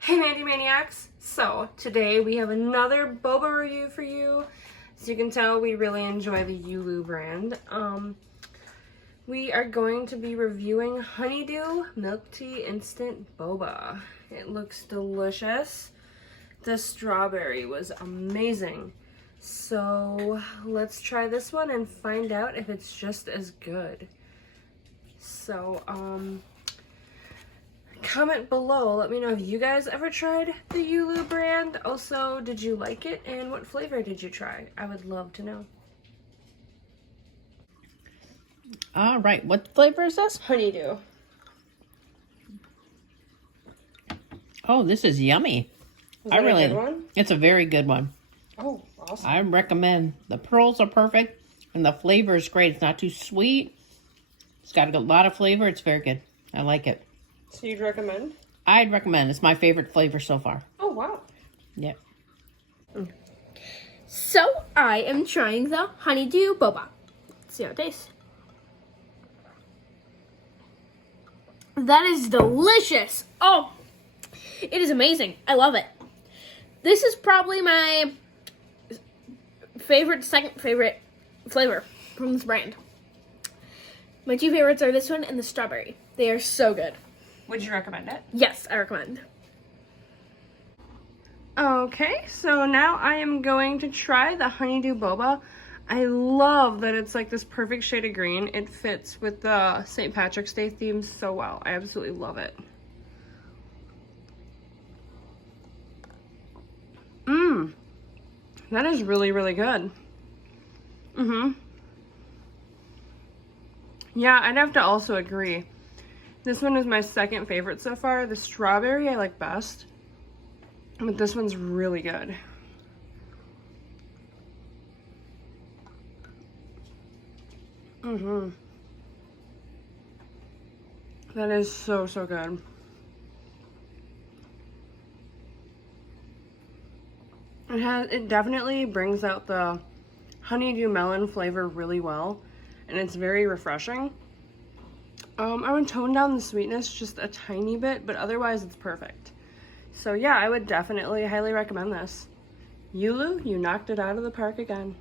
Hey Mandi maniacs! So today we have another boba review for you. As you can tell, we really enjoy the Yulu brand. We are going to be reviewing Honeydew Milk Tea Instant Boba. It looks delicious. The strawberry was amazing. So let's try this one and find out if it's just as good. So, comment below, let me know if you guys ever tried the Yulu brand. Also, did you like it and what flavor did you try? I would love to know. All right, what flavor is this? Honeydew. Oh, this is yummy. Is that a good one? It's a very good one. Oh, awesome. I recommend. The pearls are perfect and the flavor is great. It's not too sweet. It's got a lot of flavor. It's very good. I like it. So you'd recommend? I'd recommend. It's my favorite flavor so far. Oh, wow. Yeah. So I am trying the Honeydew Boba. Let's see how it tastes. That is delicious. Oh, it is amazing. I love it. This is probably my second favorite flavor from this brand. My two favorites are this one and the strawberry. They are so good. Would you recommend it? Yes, I recommend. Okay, so now I am going to try the Honeydew Boba. I love that it's like this perfect shade of green. It fits with the St. Patrick's Day theme so well. I absolutely love it. That is really, really good. Yeah, I'd have to also agree. This one is my second favorite so far. The strawberry I like best, but this one's really good. That is so, so good. It definitely brings out the honeydew melon flavor really well, and it's very refreshing. I would tone down the sweetness just a tiny bit, but otherwise it's perfect. So yeah, I would definitely highly recommend this. Yulu, you knocked it out of the park again.